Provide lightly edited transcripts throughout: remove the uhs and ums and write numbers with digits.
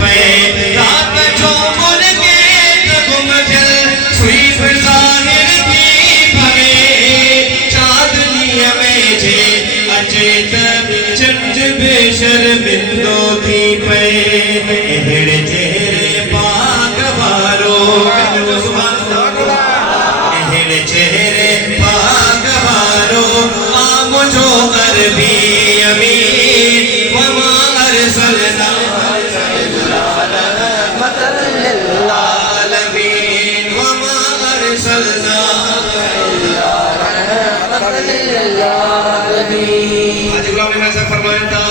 پے رات جو من کے گم جل سوئی ظاہر کی بھگے چاندنی میں جے اچے تب چنج بے شرمندو تھی پے اہڑ چہرے پاک وارو اہڑ چہرے پاک وارو آم جو عربی امین وما ارسلنا للعالمین وما ارسلنا آج غلام نے ایسا فرمایا تھا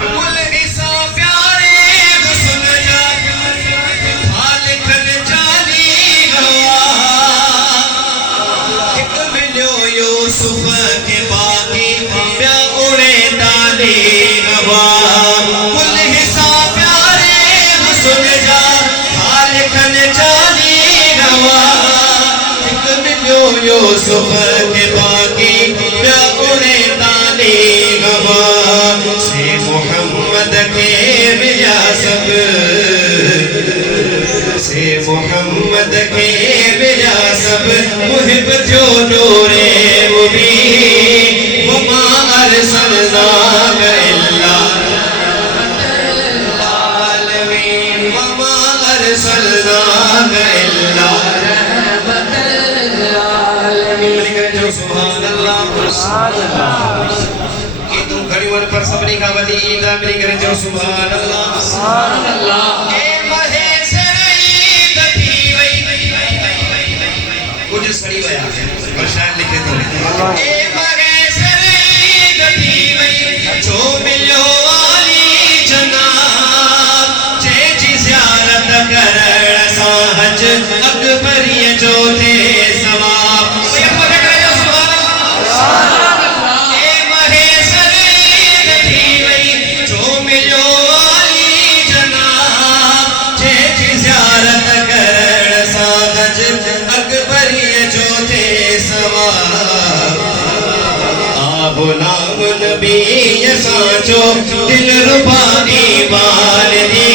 کل عیسیٰ پیارے حسن جا خالقن جالی گوا ایک ملیو یوسف کے باقی بیا اڑے دالی گوا کل عیسیٰ پیارے حسن جا خالقن جالی گوا ایک ملیو یوسف کے باقی بیا اڑے دالی گوا سے محمد کے ملا سب سے محمد کے ملا سب محب جو نور مبین وما ارسلناک الا للعالمین وما ارسلناک الا سبحان اللہ کہ تم گھڑی ور پر سبنی کا ولی عیدہ ملی کرے جو سبحان اللہ اے مہے سرعید تھی وئی کچھ سڑی ویا پر شاید لکھے تو اے مہے سرعید تھی وئی جو ملیو والی جناب جے جی زیارت کرڑ ساہج اکبری جو تھے ثواب غلام نبی سانچو دل ربانی والدی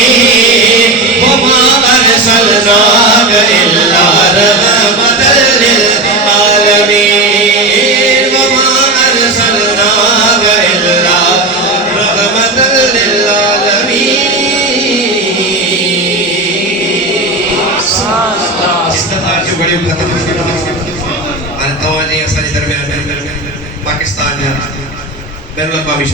وما ارسلناک الا رحمتا للعالمین وما ارسلناک الا رحمتا للعالمین استطاعت جو بڑی ختم انتواجی اصلی درمیان پاکستان بین الاقوامی